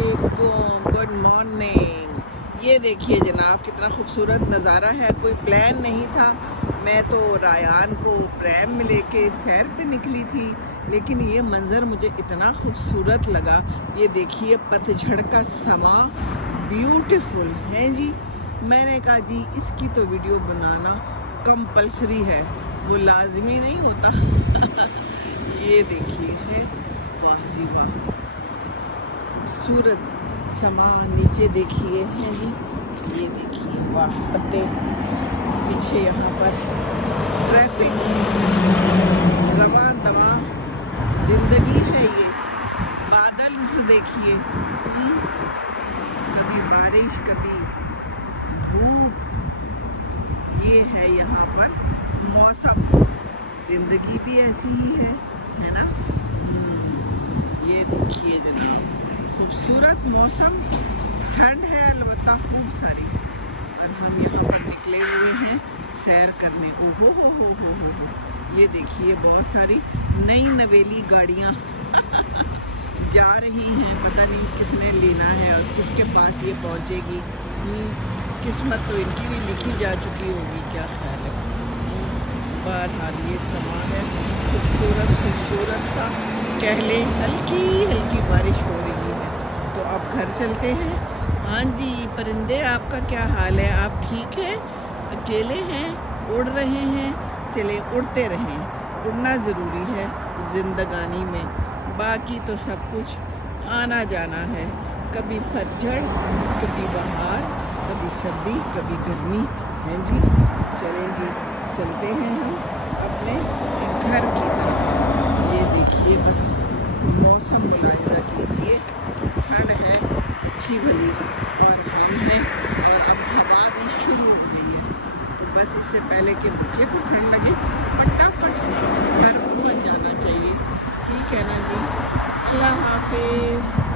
अस्सलामुअलैकुम, good morning. ये देखिए जनाब कितना खूबसूरत नज़ारा है। कोई प्लान नहीं था। मैं तो रायान को प्रैम में लेके सैर पे निकली थी, लेकिन ये मंज़र मुझे इतना खूबसूरत लगा। ये देखिए पतझड़ का समा ब्यूटीफुल है जी। मैंने कहा जी इसकी तो वीडियो बनाना कंपल्सरी है, वो लाजमी नहीं होता। ये देखिए है, वाह जी वाह, खूबसूरत समा। नीचे देखिए हैं जी, ये देखिए वाह पत्ते, पीछे यहाँ पर ट्रैफिक, रवान दवा जिंदगी है ये। बादल से देखिए, कभी बारिश कभी धूप, ये है यहाँ पर मौसम। जिंदगी भी ऐसी ही है ना। ये देखिए जनाब खूबसूरत मौसम, ठंड है अलबत्ता खूब सारी, और हम यहाँ पर निकले हुए हैं सैर करने। ओहो हो। ये देखिए बहुत सारी नई नवेली गाड़ियाँ जा रही हैं। पता नहीं किसने लेना है और किसके पास ये पहुँचेगी। किस्मत तो इनकी भी लिखी जा चुकी होगी, क्या ख्याल है। बहरहाल ये समा है खूबसूरत सा। कहले हल्की हल्की बारिश हो रही है, तो अब घर चलते हैं। हाँ जी परिंदे, आपका क्या हाल है? आप ठीक हैं? अकेले हैं? उड़ रहे हैं? चले उड़ते रहें, उड़ना ज़रूरी है ज़िंदगानी में। बाकी तो सब कुछ आना जाना है, कभी पतझड़, कभी बहार, कभी सर्दी, कभी गर्मी है जी। चलें जी, चलते हैं हम अपने घर की तरफ। ये देखिए बस मौसम मुलाहिजा कीजिए, ठंड है अच्छी भली, और हम हैं, और अब हवा भी शुरू हो गई है। तो बस इससे पहले कि बच्चे को ठंड लगे फटाफट घर पहुंच जाना चाहिए। ठीक है ना जी। अल्लाह हाफिज़।